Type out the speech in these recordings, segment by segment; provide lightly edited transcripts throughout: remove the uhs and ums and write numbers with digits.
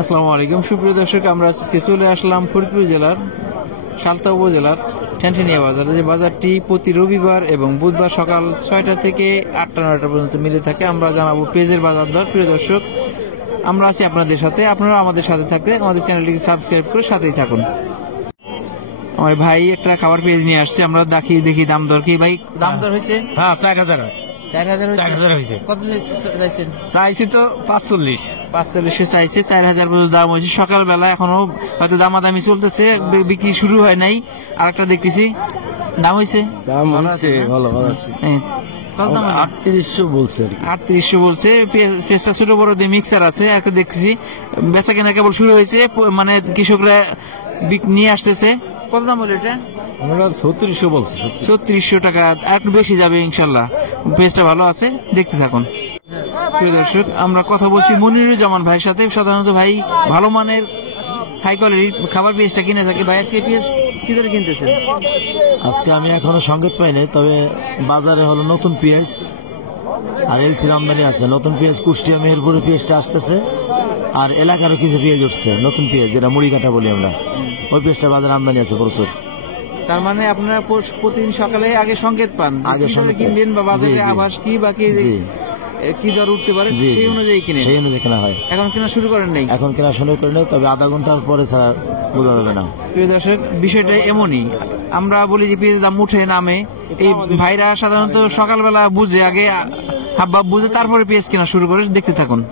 আসসালামু আলাইকুম সুপ্রিয় দর্শক, আমরা আজকে চলে আসলাম ফরিদপুর জেলার সালতা উপজেলার ঠ্যানঠেনিয়া বাজারে। যে বাজারটি প্রতি রবিবার এবং বুধবার সকাল 6টা থেকে 8টা 9টা পর্যন্ত মিলে থাকে। আমরা জানাবো পেঁয়াজের বাজার দর। প্রিয় দর্শক, আমরা আছি আপনাদের সাথে, আপনারা আমাদের সাথে থাকতে আমাদের চ্যানেলটিকে সাবস্ক্রাইব করে সাথেই থাকুন। আমার ভাই একটা খাবার পেঁয়াজ নিয়ে আসছে, আমরা দেখি দাম দর কি। ভাই দাম দর হয়েছে? হ্যাঁ 4,000 4,000 হয়েছে। কত চাইছেন? চাইছি তো 45 চাইছে, 4,000 পর্যন্ত দাম হয়েছে। সকালবেলা এখনো হয়তো দামাদামি চলতেছে, বিক্রি শুরু হয় নাই। আর একটা দেখতেছি দাম হয়েছে, দাম হচ্ছে ভালো আছে। কত দাম? 3800 বলছে। 3800 বলছে। পেঁয়াজটা ছোট বড় দিয়ে মিক্সার আছে। একটা দেখতেছি বেচা কেনা কেবল শুরু হয়েছে, মানে কৃষকরা নিয়ে আসতেছে। কত দাম হলো এটা? আমরা 3600 বলছি। 3600 টাকা, একটু বেশি যাবে ইনশাল্লাহ। পেঁয়াজটা ভালো আছে, দেখতে থাকুন। প্রিয় দর্শক, আমরা কথা বলছি মনিরুজ্জামান ভাইয়ের সাথে। সাধারণত ভাই ভালো মানের হাই কোয়ালিটির খাবার পেঁয়াজটা কিনে থাকে। ভাই আজকে পেঁয়াজ কি ধরে কিনতেছেন? আজকে আমি এখনো সংকেত পাই নাই, তবে বাজারে হলো নতুন পেঁয়াজ আর এলসির আমদানি আছে। নতুন পেঁয়াজ কুষ্টিয়া মেহেরপুরের পেঁয়াজটা আসতেছে, আর এলাকারও কিছু পেঁয়াজ উঠছে, নতুন পেঁয়াজ যেটা মুড়ি কাটা বলি আমরা, ওই পেঁয়াজটা বাজারে আমদানি আছে প্রচুর। তার মানে আপনারা প্রতিদিন সকালে আগে সংকেত পান, আগে সংকেত কিনবেন বা বাজারে আবাস কি বাকি কি দর উঠতে পারে সেই অনুযায়ী কিনে, সেই অনুযায়ী কেনা হয়। এখন কেনা শুরু করেন নাই? এখন কেনা শুরু করে নেই, তবে আধা ঘন্টার পরে ছাড়া বোঝা যাবে না। প্রিয় দর্শক, বিষয়টা এমনই। আমরা বলি যে পেঁয়াজের দাম উঠে নামে, এই ভাইরা সাধারণত সকালবেলা বুঝে, আগে হাবভাব বুঝে তারপরে পেঁয়াজ কেনা শুরু করে। দেখতে থাকুন।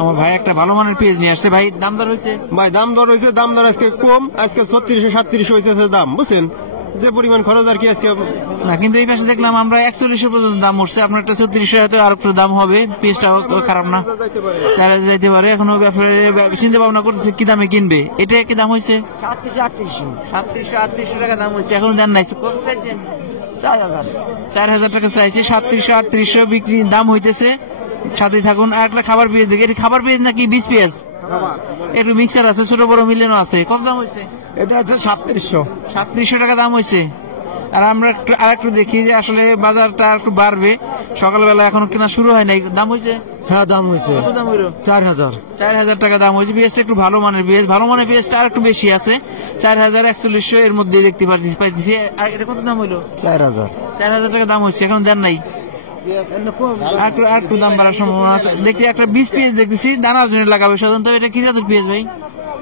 আমার ভাই একটা ভালো মানের পেঁয়াজ নিয়ে আসছে। ভাই দাম দর হয়েছে? ভাই দাম দর হয়েছে, দাম দর আজকে কম। আজকে 3600-3700 হইতেছে দাম, বুঝছেন? যে পরিমাণ খরচ আর কি আজকে না, কিন্তু এই পাশে দেখলাম আমরা 4100 পর্যন্ত দাম উঠছে। আপনার একটা 3600 হয়তো আর একটু দাম হবে। পেঁয়াজটা খারাপ না, 4000 যাইতে পারে। এখনো চিন্তা ভাবনা করতেছে কি দামে কিনবে। এটা কি দাম হয়েছে? 3700-3800 টাকা দাম হয়েছে। এখনো দেন নাই। কত চাইছেন? 4000 টাকা চাইছে। 3700-3800 বিক্রি দাম হইতেছে। সাথে থাকুন। আর একটা খাবার পেঁয়াজ দেখি। এটা খাবার পেঁয়াজ নাকি বীজ পেঁয়াজ? একটু মিক্সার আছে, ছোট বড় মিলেনও আছে। কত দাম হয়েছে? এটা আছে 3700 টাকা দাম হয়েছে। আর আমরা আরেকটু দেখি যে আসলে বাজারটা একটু বাড়বে। সকালবেলা এখনো কেনা শুরু হয় নাই। দাম হয়েছে? হ্যাঁ দাম হয়েছে। কত দাম হইলো? 4000 টাকা দাম হয়েছে। পেঁয়াজটা একটু ভালো মানের পেঁয়াজ, ভালো মানের পেঁয়াজটা আর একটু বেশি আছে। 4100 এর মধ্যে দেখতে পাইতেছি। আর এটা কত দাম হইলো? 4000 টাকা দাম হয়েছে। এখন দেন নাই, একটু দাম বাড়ার সম্ভাবনা আছে। দেখি একটা 20 পেঁয়াজ দেখতেছি, দানার জন্য লাগাবে সাধারণত। এটা কি জাতের পেঁয়াজ ভাই?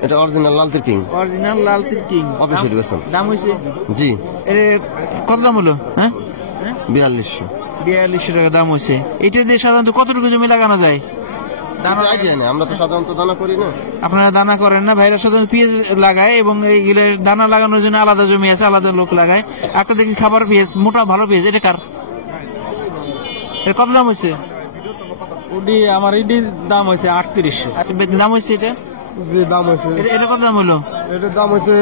এটা original লালতির king. Original লালতির king. Official গেছেন। দাম হয়েছে? জি। এর কত দাম হলো? 4200 টাকা দাম হয়েছে। এটা দিয়ে সাধারণত কতটুকু জমি লাগানো যায়? দানা আইডিয়া নেই, আমরা তো সাধারণত দানা করি না। আপনারা দানা করেন না? ভাইরা সাধারণত পেঁয়াজ লাগায় এবং এইগুলো দানা লাগানোর জন্য আলাদা জমি আছে, আলাদা লোক লাগায়। একটা দেখি খাবার পেঁয়াজ, মোটা ভালো পেঁয়াজ। এটা কার? কত দাম হয়েছে? আমার এটির দাম হয়েছে 3800। আচ্ছা, দাম হয়েছে এটা? দাম হয়েছে, এটা কত দাম হলো? এটার দাম হয়েছে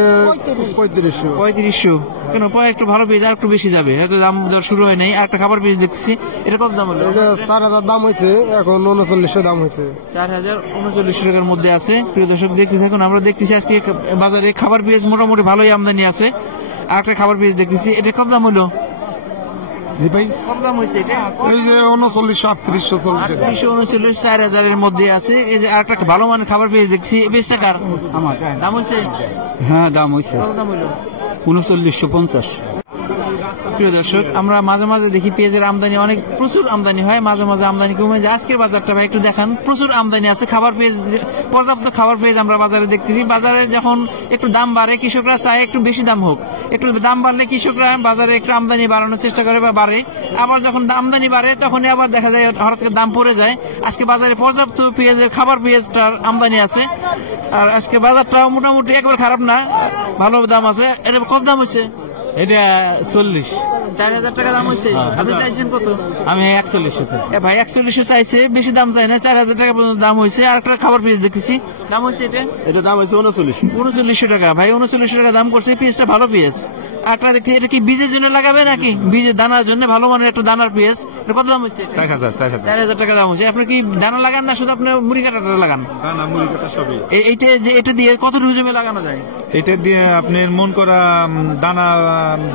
3500। কেন একটু ভালো পেঁয়াজ আর একটু বেশি যাবে, হয়তো দাম দর শুরু হয় নাই। আর একটা খাবার পেঁয়াজ দেখছি, এটা কত দাম হলো? এটা 4000 দাম হয়েছে, এখন 3900 দাম হয়েছে। 4039 টাকার মধ্যে আছে। প্রিয় দর্শক, দেখতে থাকুন। আমরা দেখতেছি আজকে বাজারে খাবার পেঁয়াজ মোটামুটি ভালোই আমদানি আছে। আর একটা খাবার পেঁয়াজ দেখতেছি, এটা কত দাম হলো? জি ভাই, কত দাম হয়েছে এটা? এই যে 3900-3800 চলছে। 3900 4000 এর মধ্যে আছে। এই যে আরেকটা ভালো মানের খাবার পেঁয়াজ দেখছি, বেশ টাকার আমার দাম হয়েছে? হ্যাঁ দাম হয়েছে কত দাম হলো? 3950। প্রিয় দর্শক, আমরা মাঝে মাঝে দেখি পেঁয়াজের আমদানি অনেক প্রচুর আমদানি হয়, মাঝে মাঝে আমদানি কমে যায়। আজকের বাজারটা ভাই একটু দেখান। প্রচুর আমদানি আছে খাবার পেঁয়াজ, পর্যাপ্ত খাবার পেঁয়াজ আমরা বাজারে দেখতেছি। বাজারে যখন একটু দাম বাড়ে, কৃষকরা চায় একটু বেশি দাম হোক। একটু দাম বাড়লে কৃষকরা বাজারে একটু আমদানি বাড়ানোর চেষ্টা করে বা বাড়ে। আবার যখন আমদানি বাড়ে তখনই আবার দেখা যায় হঠাৎ করে দাম পড়ে যায়। আজকে বাজারে পর্যাপ্ত পেঁয়াজের খাবার পেঁয়াজটার আমদানি আছে। আর আজকে বাজারটাও মোটামুটি একবার খারাপ না, ভালো দাম আছে। এটা কত দাম হয়েছে? এটা 40। 4000 টাকা দাম হয়েছে। আপনি চাইছেন কত? আমি 4100। ভাই 4100 চাইছে, বেশি দাম চাই না। 4000 টাকা পর্যন্ত দাম হয়েছে। আর একটা খাবার পেঁয়াজ দেখতেছি, দাম হয়েছে এটা দাম হয়েছে 3900 টাকা। ভাই 3900 টাকা দাম করছে। পেঁয়াজটা ভালো পেঁয়াজ। একটা দেখতে, এটা কি বীজের জন্য লাগাবে নাকি বীজের দানার জন্য? ভালো মানের একটা দানার পেঁয়াজ। এটা কত দাম হয়েছে? 4000 টাকা দাম হয়েছে। আপনি কি দানা লাগান না শুধু আপনার মুড়ি কাটাটা লাগান? দানা মুড়ি কাটা সবই। এইটা যে এটা দিয়ে কতটুকু জমি লাগানো যায়? এটা দিয়ে আপনার মন করা দানা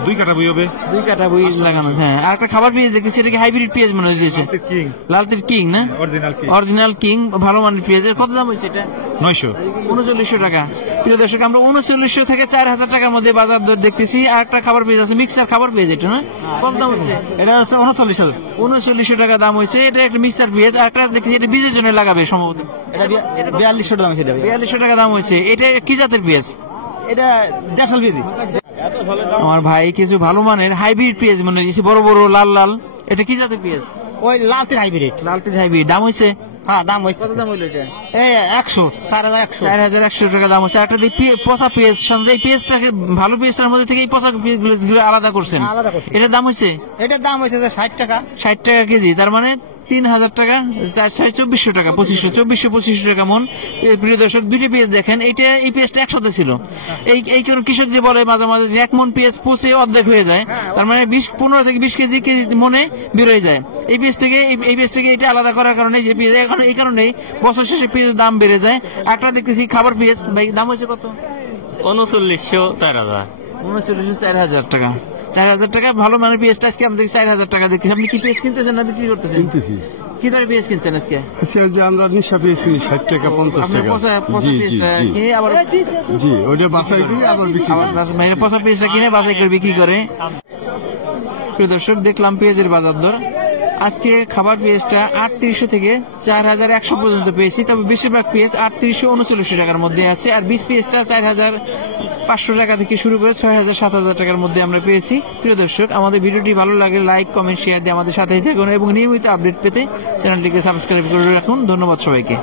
2 কাঠা বই হবে। 2 কাঠা বই লাগানো। হ্যাঁ, আর একটা খাবার পেঁয়াজ দেখতেছি, এটা কি হাইব্রিড পেঁয়াজ মনে হচ্ছে? কিং, লালতির কিং না? অরিজিনাল কিং, অরিজিনাল কিং, ভালো মানের পেঁয়াজের কত দাম হয়েছে এটা? 900। 3900 টাকা। প্রিয় দর্শক, আমরা 3900 থেকে 4000 টাকার মধ্যে বাজার দর দেখতেছি। আর একটা খাবার পেঁয়াজ আছে, মিক্সার খাবার পেঁয়াজ, এটা না? কত দাম হচ্ছে? এটা হচ্ছে 39,000। 3900 টাকা দাম হয়েছে। এটা একটা মিক্সার পেঁয়াজ। আর একটা দেখতেছি, এটা বীজের জন্য লাগাবে সম্ভবত। এটা 4200 দাম আছে। 4200 টাকা দাম হয়েছে। এটা কি জাতের পেঁয়াজ? এটা দেশাল কেজি। আমার ভাই কিছু ভালো মানের হাইব্রিড পেঁয়াজ মনে হচ্ছে, বড় বড় লাল লাল। এটা কি জাতের পেঁয়াজ? ওই লালতির হাইব্রিড। লালতির হাইব্রিড। দাম হয়েছে? হ্যাঁ, দাম হয়েছে। কত দাম হইলো এটা? এই 100, 4100। 4100 টাকা দাম হচ্ছে। একটা পচা পেঁয়াজ, সামনে এই পেঁয়াজটাকে ভালো পেঁয়াজটার মধ্যে থেকে এই পচা পেঁয়াজগুলো আলাদা করছেন। আলাদা করছি। এটার দাম হচ্ছে? এটার দাম হয়েছে যে 60 টাকা। 60 টাকা কেজি, তার মানে 3000 টাকা, 2400 টাকা, 2500 টাকা মন। প্রিয় দর্শক, দুইটা পেঁয়াজ দেখেন, এইটা এই পেঁয়াজটা একসাথে ছিল। এই কারণে কৃষক যে বলে মাঝে মাঝে যে 1 মন পেঁয়াজ পচে অর্ধেক হয়ে যায়, তার মানে 15 থেকে 20 কেজি মনে বের হয়ে যায়। এই পেঁয়াজ থেকে এটা আলাদা করার কারণে যে পেঁয়াজ এখন এই কারণেই বছর শেষে পেঁয়াজের দাম বেড়ে যায়। একটা দেখতেছি খাবার পেঁয়াজ, ভাই দাম হয়েছে কত? 3900, 4000। 4000 টাকা। 4000 টাকা ভালো মানের পেঁয়াজটা আজকে আমরা 4000 টাকা দেখতেছি। আপনি কি পেঁয়াজ কিনতেছেন না বিক্রি করতেছেন? কিনতেছি। কি দরে পেঁয়াজ কিনছেন আজকে? আচ্ছা, যে আমরা নিশা পেয়েছি 60 টাকা 50 আপনি টাকা। পচা জি জি পেঁয়াজটা জি কিনে আবার জি, ওইটা বাছাই করে আবার বিক্রি করি। পচা পেঁয়াজটা কিনে বাছাই করে বিক্রি করে। প্রিয় দর্শক, দেখলাম পেঁয়াজের বাজার দর। আজকে খাবার পেঁয়াজটা 3800 থেকে 4100 পর্যন্ত পেয়েছি, তবে বেশিরভাগ পেঁয়াজ 3800-3900 টাকার মধ্যে আছে। আর 20 পেঁয়াজটা 4500 টাকা থেকে শুরু করে 6000-7000 টাকার মধ্যে আমরা পেয়েছি। প্রিয় দর্শক, আমাদের ভিডিওটি ভালো লাগলে লাইক, কমেন্ট, শেয়ার দিয়ে আমাদের সাথেই থাকুন এবং নিয়মিত আপডেট পেতে চ্যানেলটিকে সাবস্ক্রাইব করে রাখুন। ধন্যবাদ সবাইকে।